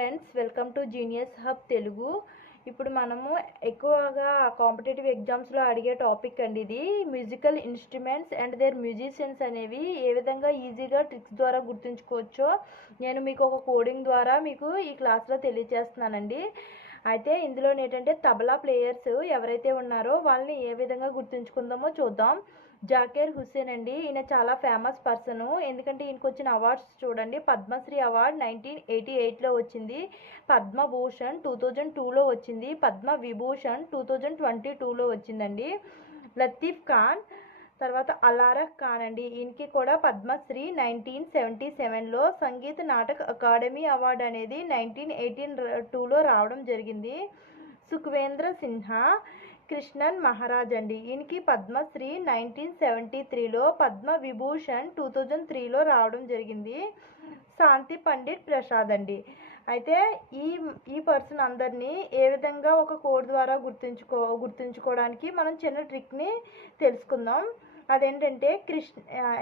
Friends, welcome to genius hub Telugu. ఇప్పుడు మనము ఎక్కువగా కాంపిటేటివ్ ఎగ్జామ్స్లో అడిగే టాపిక్ అండి ఇది. Musical instruments and their musicians అనేవి ఏ విధంగా ఈజీగా ట్రిక్స్ ద్వారా గుర్తుంచుకోవచ్చో నేను మీకు ఒక కోడింగ్ ద్వారా మీకు ఈ క్లాస్లో తెలియజేస్తున్నానండి. అయితే ఇందులో ఏంటంటే తబలా ప్లేయర్స్ ఎవరైతే ఉన్నారో వాళ్ళని ఏ విధంగా గుర్తుంచుకుందామో చూద్దాం. జాకీర్ హుస్సేన్ అండి, ఈయన చాలా ఫేమస్ పర్సన్. ఎందుకంటే ఈయనకు వచ్చిన అవార్డ్స్ చూడండి. పద్మశ్రీ అవార్డ్ 1988లో వచ్చింది, పద్మభూషణ్ 2002లో వచ్చింది, పద్మ విభూషణ్ 2022లో వచ్చిందండి. లతీఫ్ ఖాన్, తర్వాత అలారహ్ ఖాన్ అండి, ఈయనకి కూడా పద్మశ్రీ 1977లో, సంగీత్ నాటక్ అకాడమీ అవార్డు అనేది 1982లో రావడం జరిగింది. సుఖ్వేంద్ర సిన్హా, కృష్ణన్ మహారాజ్ అండి, ఈయనకి పద్మశ్రీ 1973లో, పద్మ విభూషణ్ 2003లో రావడం జరిగింది. శాంతి పండిట్ ప్రసాద్ అండి. అయితే ఈ పర్సన్ అందరినీ ఏ విధంగా ఒక కోడ్ ద్వారా గుర్తుంచుకోవడానికి మనం చిన్న ట్రిక్ని తెలుసుకుందాం. అదేంటంటే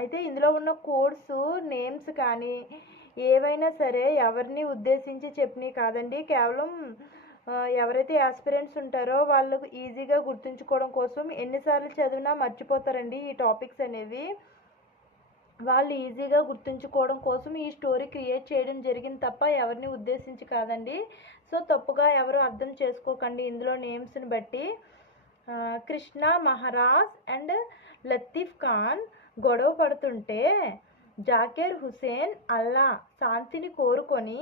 అయితే ఇందులో ఉన్న కోడ్స్ నేమ్స్ కానీ ఏవైనా సరే ఎవరిని ఉద్దేశించి చెప్పినవి కాదండి. కేవలం ఎవరైతే ఆస్పిరెంట్స్ ఉంటారో వాళ్ళకు ఈజీగా గుర్తుంచుకోవడం కోసం, ఎన్నిసార్లు చదివినా మర్చిపోతారండి ఈ టాపిక్స్ అనేవి. వాళ్ళు ఈజీగా గుర్తుంచుకోవడం కోసం ఈ స్టోరీ క్రియేట్ చేయడం జరిగింది తప్ప ఎవరిని ఉద్దేశించి కాదండి. సో తప్పుగా ఎవరు అర్థం చేసుకోకండి ఇందులో నేమ్స్ని బట్టి. కృష్ణ మహారాజ్ అండ్ లతీఫ్ ఖాన్ గొడవ పడుతుంటే జాకీర్ హుస్సేన్ అల్లా శాంతిని కోరుకొని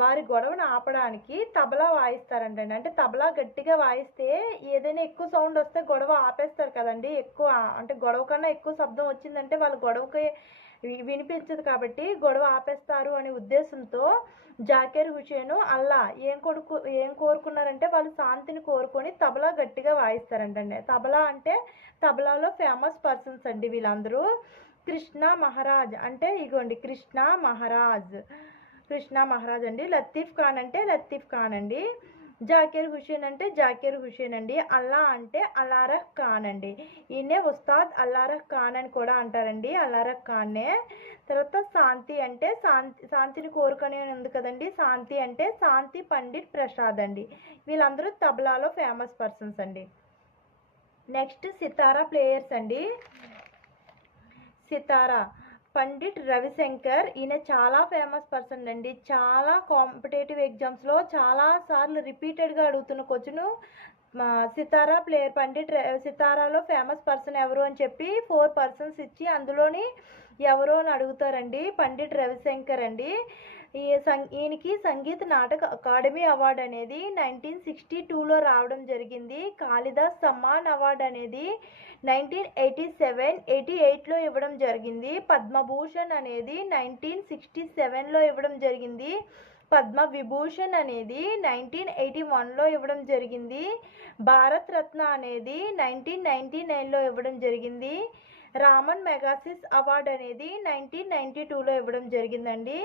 వారి గొడవను ఆపడానికి తబలా వాయిస్తారంటండి. అంటే తబలా గట్టిగా వాయిస్తే ఏదైనా ఎక్కువ సౌండ్ వస్తే గొడవ ఆపేస్తారు కదండి. ఎక్కువ అంటే గొడవ కన్నా ఎక్కువ శబ్దం వచ్చిందంటే వాళ్ళ గొడవకి వినిపించదు కాబట్టి గొడవ ఆపేస్తారు అనే ఉద్దేశంతో జాకీర్ హుస్సేన్ అల్లా ఏం కోరుకున్నారంటే వాళ్ళు శాంతిని కోరుకొని తబలా గట్టిగా వాయిస్తారంటండి. తబలా అంటే తబలాలో ఫేమస్ పర్సన్స్ అండి వీళ్ళందరూ. కృష్ణ మహారాజ్ అంటే ఇగోండి కృష్ణ మహారాజ్ అండి. లతీఫ్ ఖాన్ అంటే లతీఫ్ ఖాన్ అండి. జాకీర్ హుస్సేన్ అంటే జాకీర్ హుస్సేన్ అండి. అల్లా అంటే అలారహ్ ఖాన్ అండి. ఈయనే ఉస్తాద్ అలారహ్ ఖాన్ అని కూడా అంటారండి, అలారహ్ ఖాన్నే. తర్వాత శాంతి అంటే శాంతిని కోరుకొని అని ఉంది కదండి. శాంతి అంటే శాంతి పండిట్ ప్రసాద్ అండి. వీళ్ళందరూ తబలాలో ఫేమస్ పర్సన్స్ అండి. నెక్స్ట్ సితారా ప్లేయర్స్ అండి. సితారా పండిట్ రవిశంకర్, ఈయన చాలా ఫేమస్ పర్సన్ అండి. చాలా కాంపిటేటివ్ ఎగ్జామ్స్లో చాలాసార్లు రిపీటెడ్గా అడుగుతున్న క్వశ్చన్ సితారా ప్లేయర్ సితారాలో ఫేమస్ పర్సన్ ఎవరు అని చెప్పి 4 పర్సన్స్ ఇచ్చి అందులోని ఎవరో అని అడుగుతారండి. పండిట్ రవిశంకర్ అండి. ఈయనకి సంగీత్ నాటక్ అకాడమీ అవార్డు అనేది 1962లో రావడం జరిగింది. కాళిదాస్ సమ్మాన్ అవార్డు అనేది 1987-88లో ఇవ్వడం జరిగింది. పద్మభూషణ్ అనేది 1967లో ఇవ్వడం జరిగింది. పద్మ విభూషణ్ అనేది 1981లో ఇవ్వడం జరిగింది. భారత్ రత్న అనేది 1999లో ఇవ్వడం జరిగింది. రామన్ మెగాసిస్ అవార్డు అనేది 1992లో ఇవ్వడం జరిగిందండి.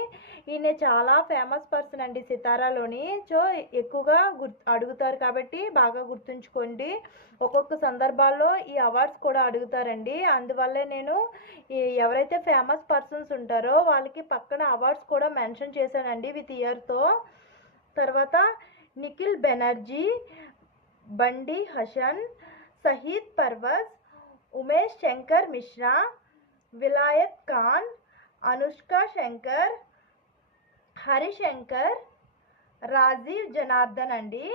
ఈయన చాలా ఫేమస్ పర్సన్ అండి సితారాలోని. సో ఎక్కువగా అడుగుతారు కాబట్టి బాగా గుర్తుంచుకోండి. ఒక్కొక్క సందర్భాల్లో ఈ అవార్డ్స్ కూడా అడుగుతారండి. అందువల్లే నేను ఎవరైతే ఫేమస్ పర్సన్స్ ఉంటారో వాళ్ళకి పక్కన అవార్డ్స్ కూడా మెన్షన్ చేశానండి విత్ ఇయర్తో. తర్వాత నిఖిల్ బెనర్జీ, బండి హసన్, షహీద్ పర్వజ్, ఉమేష్ శంకర్ మిశ్రా, విలాయత్ ఖాన్, అనుష్క శంకర్, హరిశంకర్, రాజీవ్ జనార్దన్ అండి.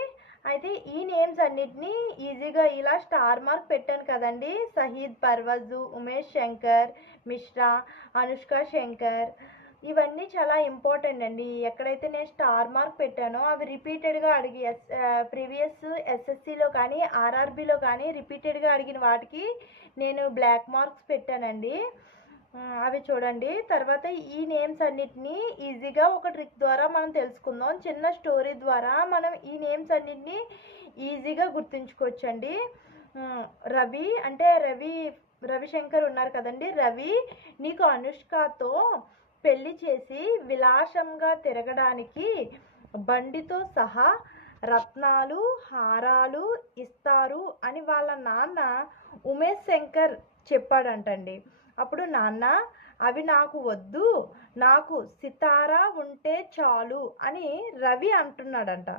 అయితే ఈ నేమ్స్ అన్నిటినీ ఈజీగా ఇలా స్టార్ మార్క్ పెట్టాను కదండి. షహీద్ పర్వజ్, ఉమేష్ శంకర్ మిశ్రా, అనుష్క శంకర్, ఇవన్నీ చాలా ఇంపార్టెంట్ అండి. ఎక్కడైతే నేను స్టార్ మార్క్ పెట్టానో అవి రిపీటెడ్గా అడిగి ప్రీవియస్ ఎస్ఎస్సిలో కానీ ఆర్ఆర్బిలో కానీ రిపీటెడ్గా అడిగిన వాటికి నేను బ్లాక్ మార్క్స్ పెట్టానండి. అవి చూడండి. తర్వాత ఈ నేమ్స్ అన్నిటినీ ఈజీగా ఒక ట్రిక్ ద్వారా మనం తెలుసుకుందాం. చిన్న స్టోరీ ద్వారా మనం ఈ నేమ్స్ అన్నిటినీ ఈజీగా గుర్తుంచుకోవచ్చండి. రవి అంటే రవిశంకర్ ఉన్నారు కదండి. రవి, నీకు అనుష్కతో పెళ్లి చేసి విలాసంగా తిరగడానికి బండితో సహా రత్నాలు హారాలు ఇస్తారు అని వాళ్ళ నాన్న ఉమేష్ శంకర్ చెప్పాడంటండి. అప్పుడు నాన్న అవి నాకు వద్దు, నాకు సితారా ఉంటే చాలు అని రవి అంటున్నాడంట.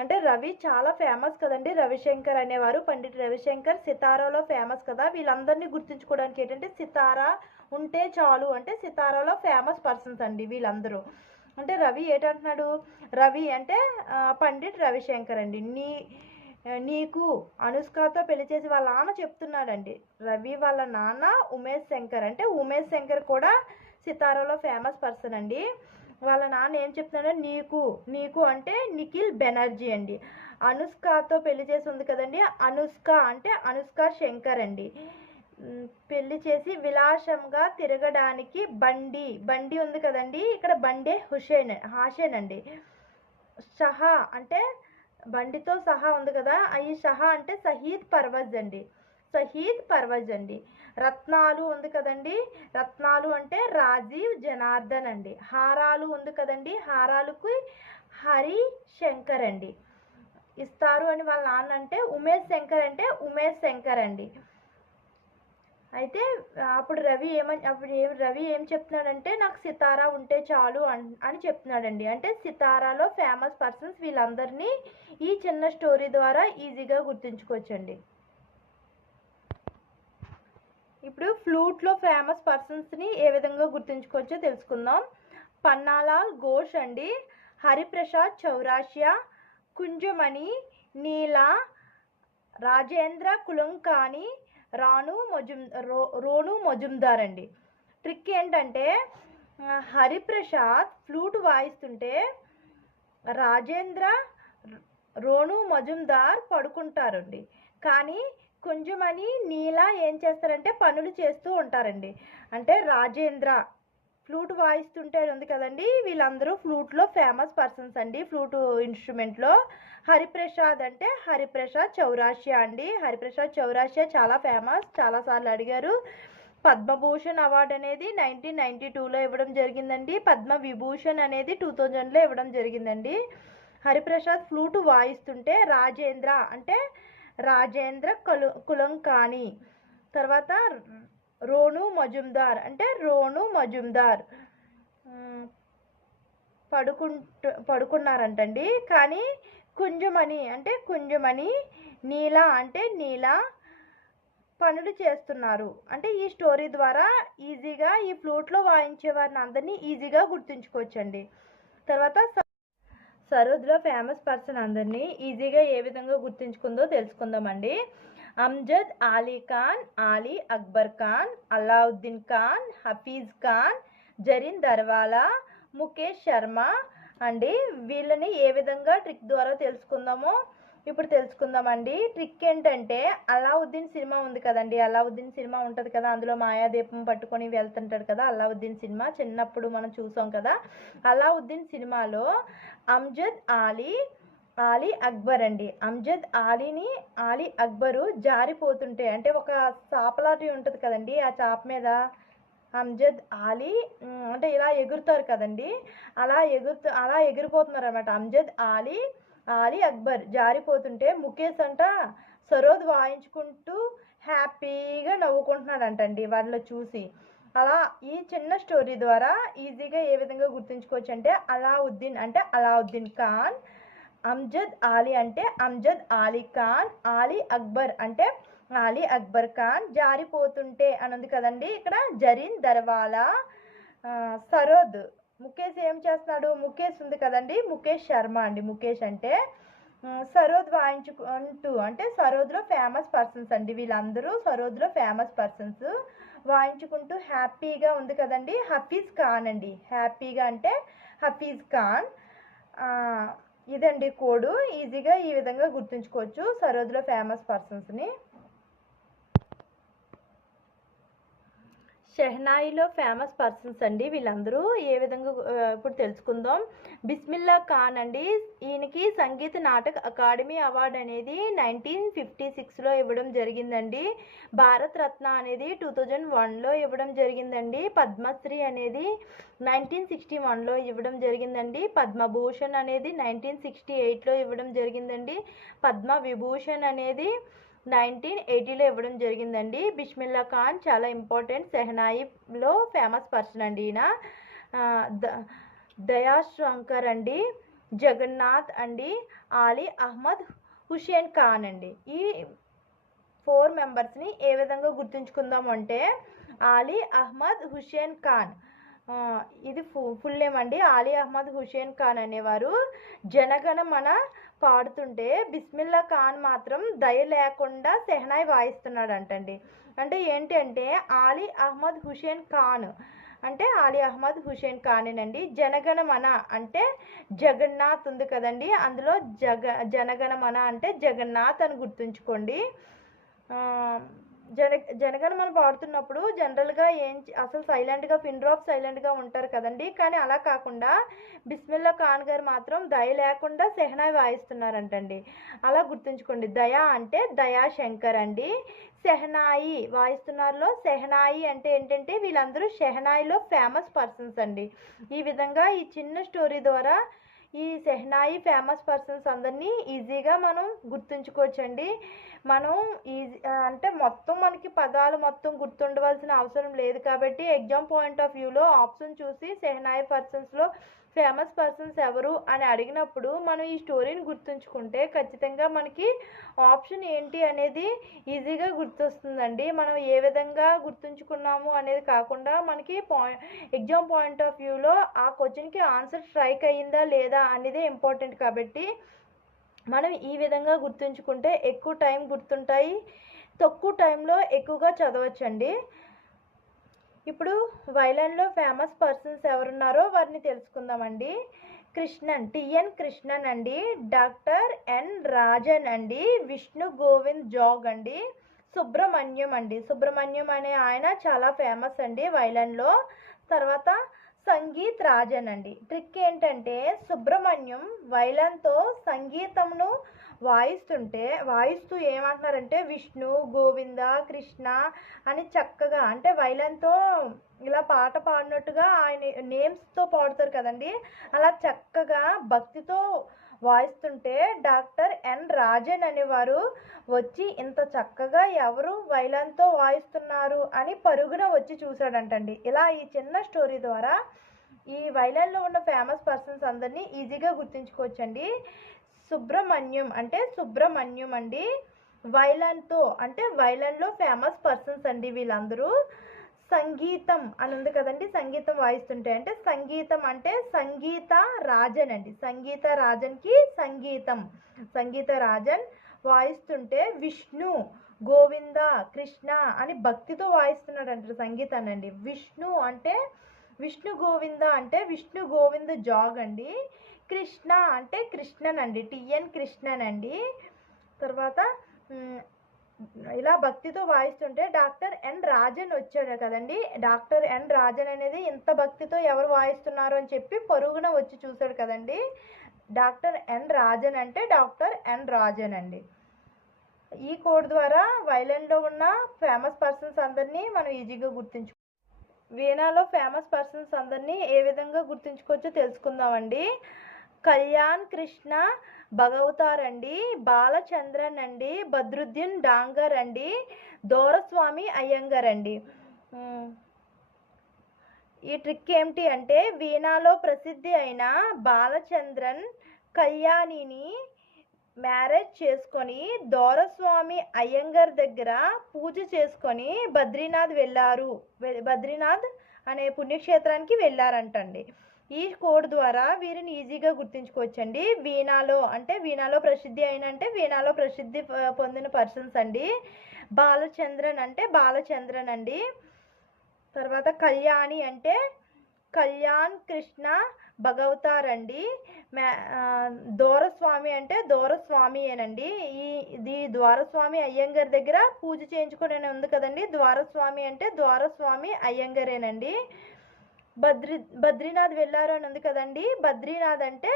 అంటే రవి చాలా ఫేమస్ కదండి, రవిశంకర్ అనేవారు, పండిట్ రవిశంకర్ సితారాలో ఫేమస్ కదా. వీళ్ళందరినీ గుర్తుంచుకోవడానికి ఏంటంటే సితారా ఉంటే చాలు అంటే సితారాలో ఫేమస్ పర్సన్స్ అండి వీళ్ళందరూ. అంటే రవి ఏంటంటున్నాడు, రవి అంటే పండిట్ రవిశంకర్ అండి. నీకు అనుష్కతో పెళ్లి చేసి వాళ్ళ నాన్న చెప్తున్నాడండి. రవి వాళ్ళ నాన్న ఉమేష్ శంకర్, అంటే ఉమేష్ శంకర్ కూడా సితారాలో ఫేమస్ పర్సన్ అండి. వాళ్ళ నాన్న ఏం చెప్తున్నాడో, నీకు అంటే నిఖిల్ బెనర్జీ అండి. అనుష్కతో పెళ్లి చేసి ఉంది కదండి, అనుష్క అంటే అనుష్క శంకర్ అండి. పెళ్లి చేసి విలాసంగా తిరగడానికి బండి ఉంది కదండి, ఇక్కడ బండే హాషేన్ అండి. షహా అంటే బండితో సహా ఉంది కదా, ఈ షహా అంటే షహీద్ పర్వజ్ అండి. రత్నాలు ఉంది కదండి, రత్నాలు అంటే రాజీవ్ జనార్దన్ అండి. హారాలు ఉంది కదండి, హారాలకు హరి శంకర్ అండి. ఇస్తారు అని వాళ్ళ నాన్న అంటే ఉమేష్ శంకర్ అండి. అయితే అప్పుడు రవి ఏం చెప్తున్నాడంటే నాకు సితారా ఉంటే చాలు అని చెప్తున్నాడండి. అంటే సితారాలో ఫేమస్ పర్సన్స్ వీళ్ళందరినీ ఈ చిన్న స్టోరీ ద్వారా ఈజీగా గుర్తుంచుకోవచ్చండి. ఇప్పుడు ఫ్లూట్లో ఫేమస్ పర్సన్స్ని ఏ విధంగా గుర్తుంచుకోవచ్చో తెలుసుకుందాం. పన్నాలాల్ ఘోష్ అండి, హరిప్రసాద్ చౌరాసియా, కుంజమణి, నీలా, రాజేంద్ర కులంకాని, రోను మజుందార్ అండి. ట్రిక్ ఏంటంటే హరిప్రసాద్ ఫ్లూట్ వాయిస్తుంటే రాజేంద్ర, రోను మజుందార్ పడుకుంటారండి. కానీ కుంజమణి, నీలా ఏం చేస్తారంటే పనులు చేస్తూ ఉంటారండి. అంటే రాజేంద్ర ఫ్లూట్ వాయిస్తుంటే ఉంది కదండి, వీళ్ళందరూ ఫ్లూట్లో ఫేమస్ పర్సన్స్ అండి, ఫ్లూట్ ఇన్స్ట్రుమెంట్లో. హరిప్రసాద్ అంటే హరిప్రసాద్ చౌరాసియా అండి. హరిప్రసాద్ చౌరాసియా చాలా ఫేమస్, చాలాసార్లు అడిగారు. పద్మభూషణ్ అవార్డు అనేది 1992లో ఇవ్వడం జరిగిందండి. పద్మ విభూషణ్ అనేది 2000లో ఇవ్వడం జరిగిందండి. హరిప్రసాద్ ఫ్లూట్ వాయిస్తుంటే రాజేంద్ర అంటే రాజేంద్ర కులంకాని, తర్వాత రోను మజుందార్ పడుకున్నారంటండి. కానీ కుంజమణి, నీలా పనులు చేస్తున్నారు. అంటే ఈ స్టోరీ ద్వారా ఈజీగా ఈ ఫ్లూట్లో వాయించే వారిని అందరినీ ఈజీగా గుర్తుంచుకోవచ్చండి. తర్వాత సరోద్లో ఫేమస్ పర్సన్ అందరినీ ఈజీగా ఏ విధంగా గుర్తుంచుకుందో తెలుసుకుందామండి. అమ్జద్ అలీ ఖాన్, అలీ అక్బర్ ఖాన్, అలావుద్దీన్ ఖాన్, హఫీజ్ ఖాన్, జరీన్ దర్వాలా, ముఖేష్ శర్మ అండి. వీళ్ళని ఏ విధంగా ట్రిక్ ద్వారా తెలుసుకుందామో ఇప్పుడు తెలుసుకుందామండి. ట్రిక్ ఏంటంటే అలావుద్దీన్ సినిమా ఉంది కదండి, అలావుద్దీన్ సినిమా ఉంటుంది కదా, అందులో మాయాదీపం పట్టుకొని వెళ్తుంటాడు కదా, అలావుద్దీన్ సినిమా చిన్నప్పుడు మనం చూసాం కదా. అలావుద్దీన్ సినిమాలో అమ్జద్ అలీ అక్బర్ అండి. అమ్జద్ అలీ అక్బరు జారిపోతుంటే, అంటే ఒక చాపలాటి ఉంటుంది కదండి, ఆ చాప మీద అమ్జద్ అలీ అంటే ఇలా ఎగురుతారు కదండి, అలా ఎగిరిపోతున్నారు అనమాట. అమ్జద్ అలీ అక్బర్ జారిపోతుంటే ముఖేష్ అంట సరోద్ వాయించుకుంటూ హ్యాపీగా నవ్వుకుంటున్నాడంటండి వాళ్ళని చూసి. అలా ఈ చిన్న స్టోరీ ద్వారా ఈజీగా ఏ విధంగా గుర్తుంచుకోవచ్చు అంటే అలావుద్దీన్ ఖాన్, అమ్జద్ అలీ అంటే అమ్జద్ అలీ ఖాన్, అలీ అక్బర్ అంటే అలీ అక్బర్ ఖాన్, జారిపోతుంటే అని ఉంది కదండి, ఇక్కడ జరీన్ దర్వాలా, సరోద్. ముఖేష్ ఏం చేస్తున్నాడు, ముఖేష్ ఉంది కదండి, ముఖేష్ శర్మ అండి. ముఖేష్ అంటే సరోద్ వాయించుకుంటూ, అంటే సరోద్లో ఫేమస్ పర్సన్స్ అండి వీళ్ళందరూ, సరోద్లో ఫేమస్ పర్సన్స్ వాయించుకుంటూ హ్యాపీగా ఉంది కదండి, హఫీజ్ ఖాన్ అండి. హ్యాపీగా అంటే హఫీజ్ ఖాన్. ఇదండి కోడ్. ఈజీగా ఈ విధంగా గుర్తుంచుకోవచ్చు సరోద్లో ఫేమస్ పర్సన్స్ని. షెహనాయిలో ఫేమస్ పర్సన్స్ అండి వీళ్ళందరూ ఏ విధంగా ఇప్పుడు తెలుసుకుందాం. బిస్మిల్లా ఖాన్ అండి, ఈయనకి సంగీత నాటక అకాడమీ అవార్డు అనేది 1956లో ఇవ్వడం జరిగిందండి. భారత్ రత్న అనేది 2001లో ఇవ్వడం జరిగిందండి. పద్మశ్రీ అనేది 1961లో ఇవ్వడం జరిగిందండి. పద్మభూషణ్ అనేది 1968లో ఇవ్వడం జరిగిందండి. పద్మ విభూషణ్ అనేది 1980లో ఇవ్వడం జరిగిందండి. బిస్మిల్లా ఖాన్ చాలా ఇంపార్టెంట్ సెహనాయిలో ఫేమస్ పర్సన్ అండి ఈయన. దయాశంకర్ అండి, జగన్నాథ్ అండి, ఆలీ అహ్మద్ హుషేన్ ఖాన్ అండి. ఈ 4 మెంబర్స్ని ఏ విధంగా గుర్తుంచుకుందాం అంటే ఆలీ అహ్మద్ హుషేన్ ఖాన్, ఇది ఫుల్ నేమ్ అండి. ఆలీ అహ్మద్ హుషేన్ ఖాన్ అనేవారు జనగణమన పాడుతుంటే బిస్మిల్లా ఖాన్ మాత్రం దయ లేకుండా సెహనాయి వాయిస్తున్నాడు అంటండి. అంటే ఏంటి అంటే ఆలీ అహ్మద్ హుషేన్ ఖాన్ అంటే ఆలీ అహ్మద్ హుషేన్ ఖానేనండి. జనగణమన అంటే జగన్నాథ్ ఉంది కదండి, అందులో జనగణమన అంటే జగన్నాథ్ అని గుర్తుంచుకోండి. జనగణమన పాడుతున్నప్పుడు జనరల్గా అసలు సైలెంట్గా పిన్ డ్రాప్ సైలెంట్గా ఉంటారు కదండి. కానీ అలా కాకుండా బిస్మిల్లా ఖాన్ గారు మాత్రం దయ లేకుండా సెహనాయి వాయిస్తున్నారంటండి. అలా గుర్తుంచుకోండి. దయా అంటే దయాశంకర్ అండి. సెహనాయి వాయిస్తున్నారులో సెహనాయి అంటే ఏంటంటే వీళ్ళందరూ షెహనాయిలో ఫేమస్ పర్సన్స్ అండి. ఈ విధంగా ఈ చిన్న స్టోరీ ద్వారా ఈ సెహనాయి ఫేమస్ పర్సన్స్ అందరినీ ఈజీగా మనం గుర్తుంచుకోవచ్చండి. మనం అంటే మొత్తం మనకి పదాలు మొత్తం గుర్తుండవలసిన అవసరం లేదు కాబట్టి ఎగ్జామ్ పాయింట్ ఆఫ్ వ్యూలో ఆప్షన్ చూసి సెహనాయి పర్సన్స్లో ఫేమస్ పర్సన్స్ ఎవరు అని అడిగినప్పుడు మనం ఈ స్టోరీని గుర్తుంచుకుంటే ఖచ్చితంగా మనకి ఆప్షన్ ఏంటి అనేది ఈజీగా గుర్తొస్తుందండి. మనం ఏ విధంగా గుర్తుంచుకున్నాము అనేది కాకుండా మనకి ఎగ్జామ్ పాయింట్ ఆఫ్ వ్యూలో ఆ క్వశ్చన్కి ఆన్సర్ స్ట్రైక్ అయ్యిందా లేదా అనేది ఇంపార్టెంట్ కాబట్టి మనం ఈ విధంగా గుర్తుంచుకుంటే ఎక్కువ టైం గుర్తుంటాయి, తక్కువ టైంలో ఎక్కువగా చదవచ్చండి. ఇప్పుడు వైలన్లో ఫేమస్ పర్సన్స్ ఎవరున్నారో వారిని తెలుసుకుందామండి. కృష్ణన్, టిఎన్ కృష్ణన్ అండి, డాక్టర్ ఎన్ రాజన్ అండి, విష్ణు గోవింద్ జోగ్ అండి, సుబ్రహ్మణ్యం అండి. సుబ్రహ్మణ్యం అనే ఆయన చాలా ఫేమస్ అండి వైలన్లో. తర్వాత సంగీత్ రాజన్ అండి. ట్రిక్ ఏంటంటే సుబ్రహ్మణ్యం వైలన్తో సంగీతంను వాయిస్తూ ఏమంటున్నారంటే విష్ణు గోవింద కృష్ణ అని చక్కగా అంటే వైలన్తో ఇలా పాట పాడినట్టుగా ఆయన నేమ్స్తో పాడుతారు కదండి, అలా చక్కగా భక్తితో వాయిస్తుంటే డాక్టర్ ఎన్ రాజన్ అనేవారు వచ్చి ఇంత చక్కగా ఎవరు వైలన్తో వాయిస్తున్నారు అని పరుగున వచ్చి చూశాడంటండి. ఇలా ఈ చిన్న స్టోరీ ద్వారా ఈ వైలన్లో ఉన్న ఫేమస్ పర్సన్స్ అందరినీ ఈజీగా గుర్తుంచుకోవచ్చండి. సుబ్రహ్మణ్యం అంటే సుబ్రహ్మణ్యం అండి. వైలన్తో అంటే వైలన్లో ఫేమస్ పర్సన్స్ అండి వీళ్ళందరూ. సంగీతం అని ఉంది కదండి, సంగీతం వాయిస్తుంటే అంటే సంగీతం అంటే సంగీత రాజన్ అండి. సంగీత రాజన్కి సంగీత రాజన్ వాయిస్తుంటే విష్ణు గోవింద కృష్ణ అని భక్తితో వాయిస్తున్నాడు అంటారు సంగీతాన్ని అండి. విష్ణు గోవింద అంటే విష్ణు గోవింద్ జాగ్ అండి. కృష్ణ అంటే కృష్ణన్ అండి, టిఎన్ కృష్ణన్ అండి. తర్వాత ఇలా భక్తితో వాయిస్తుంటే డాక్టర్ ఎన్ రాజన్ వచ్చాడు కదండి. డాక్టర్ ఎన్ రాజన్ అనేది ఇంత భక్తితో ఎవరు వాయిస్తున్నారు అని చెప్పి పరుగున వచ్చి చూశాడు కదండి. డాక్టర్ ఎన్ రాజన్ అంటే డాక్టర్ ఎన్ రాజన్ అండి. ఈ కోడ్ ద్వారా వైలన్లో ఉన్న ఫేమస్ పర్సన్స్ అందరినీ మనం ఈజీగా గుర్తించు. వీణాలో ఫేమస్ పర్సన్స్ అందరినీ ఏ విధంగా గుర్తుంచుకోవచ్చో తెలుసుకుందామండి. కళ్యాణ్ కృష్ణ భగవతార్ అండి, బాలచంద్రన్ అండి, బద్రుద్దీన్ డాంగర్ అండి, దోరస్వామి అయ్యంగర్ అండి. ఈ ట్రిక్ ఏమిటి అంటే వీణాలో ప్రసిద్ధి అయిన బాలచంద్రన్ కళ్యాణిని మ్యారేజ్ చేసుకొని దోరస్వామి అయ్యంగర్ దగ్గర పూజ చేసుకొని బద్రీనాథ్ అనే పుణ్యక్షేత్రానికి వెళ్ళారంటండి. ఈ కోడ్ ద్వారా వీరిని ఈజీగా గుర్తుంచుకోవచ్చండి. వీణాలో ప్రసిద్ధి అయిన అంటే వీణాలో ప్రసిద్ధి పొందిన పర్సన్స్ అండి. బాలచంద్రన్ అంటే బాలచంద్రన్ అండి. తర్వాత కళ్యాణి అంటే కళ్యాణ్ కృష్ణ భగవతార్ అండి. దోరస్వామి అంటే దోరస్వామియేనండి. ఇది ద్వారస్వామి అయ్యంగర్ దగ్గర పూజ చేయించుకుని ఉంది కదండి, ద్వారస్వామి అంటే ద్వారస్వామి అయ్యంగరేనండి. బద్రీనాథ్ వెళ్ళారు అని ఉంది కదండి, బద్రీనాథ్ అంటే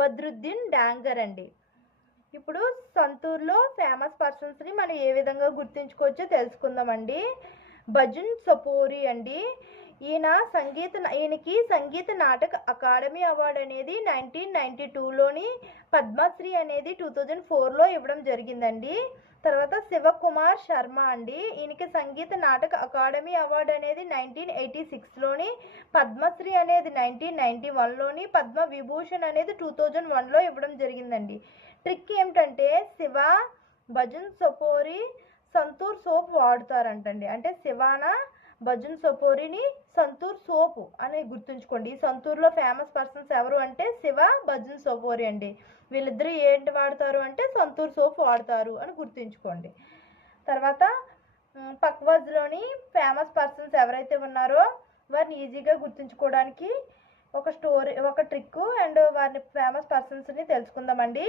బద్రుద్దీన్ డాంగర్ అండి. ఇప్పుడు సంతూర్లో ఫేమస్ పర్సన్స్ని మనం ఏ విధంగా గుర్తుంచుకోవచ్చో తెలుసుకుందామండి. భజన్ సపోరి అండి. ఈయనకి సంగీత నాటక అకాడమీ అవార్డు అనేది 1992లోని, పద్మశ్రీ అనేది 2004లో ఇవ్వడం జరిగిందండి. తర్వాత శివకుమార్ శర్మ అండి. ఈయనకి సంగీత నాటక అకాడమీ అవార్డు అనేది 1986లోని, పద్మశ్రీ అనేది 1991లోని, పద్మ విభూషణ్ అనేది 2001లో ఇవ్వడం జరిగిందండి. ట్రిక్ ఏమిటంటే శివ, భజన్ సపోరి, సంతూర్ సోప్ వాడుతారంటండి. అంటే శివానా, భజన్ సపోరిని, సంతూర్ సోపు అని గుర్తుంచుకోండి. ఈ సంతూర్లో ఫేమస్ పర్సన్స్ ఎవరు అంటే శివ, భజన్ సపోరి అండి. వీళ్ళిద్దరూ ఏంటి వాడతారు అంటే సంతూర్ సోప్ వాడతారు అని గుర్తుంచుకోండి. తర్వాత పక్వాజ్లోని ఫేమస్ పర్సన్స్ ఎవరైతే ఉన్నారో వారిని ఈజీగా గుర్తుంచుకోవడానికి ఒక ట్రిక్ అండ్ వారిని ఫేమస్ పర్సన్స్ని తెలుసుకుందామండి.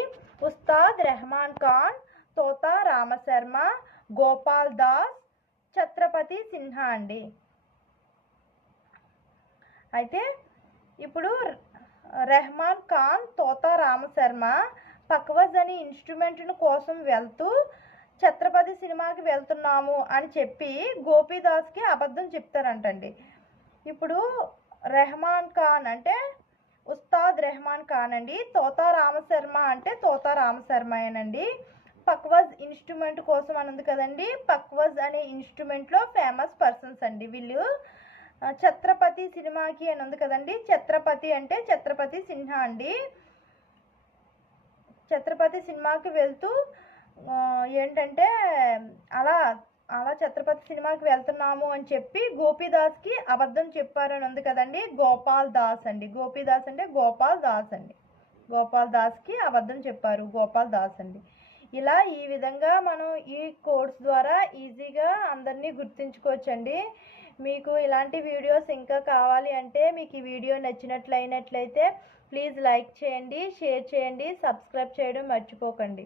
ఉస్తాద్ రెహమాన్ ఖాన్, తోతా రామశర్మ, గోపాల్ దాస్, ఛత్రపతి సిన్హా అండి. అయితే ఇప్పుడు రెహమాన్ ఖాన్, తోతా రామశర్మ పక్వాజ్ అనే ఇన్స్ట్రుమెంట్ కోసం వెళ్తూ ఛత్రపతి సినిమాకి వెళ్తున్నాము అని చెప్పి గోపీదాస్కి అబద్ధం చెప్తారంటండి. ఇప్పుడు రెహమాన్ ఖాన్ అంటే ఉస్తాద్ రెహమాన్ ఖాన్ అండి, తోతా రామశర్మ అంటే తోతా రామశర్మయేనండి. పక్వాజ్ ఇన్స్ట్రుమెంట్ కోసం అని ఉంది కదండి, పక్వాజ్ అనే ఇన్స్ట్రుమెంట్లో ఫేమస్ పర్సన్స్ అండి వీళ్ళు. ఛత్రపతి సినిమాకి అని ఉంది కదండి, ఛత్రపతి అంటే ఛత్రపతి సిన్హా అండి. ఛత్రపతి సినిమాకి వెళ్తూ ఏంటంటే అలా ఛత్రపతి సినిమాకి వెళ్తున్నాము అని చెప్పి గోపీదాస్కి అబద్ధం చెప్పారని ఉంది కదండి, గోపాల్ దాస్ అండి. గోపీదాస్ అంటే గోపాల్ దాస్ అండి. గోపాల్ దాస్కి అబద్ధం చెప్పారు, గోపాల్ దాస్ అండి. ఇలా ఈ విధంగా మనం ఈ కోర్స్ ద్వారా ఈజీగా అందరినీ గుర్తుంచుకోవచ్చండి. మీకు ఇలాంటి వీడియోస్ ఇంకా కావాలి అంటే మీకు ఈ వీడియో నచ్చినట్లయితే ప్లీజ్ లైక్ చేయండి, షేర్ చేయండి, సబ్స్క్రైబ్ చేయడం మర్చిపోకండి.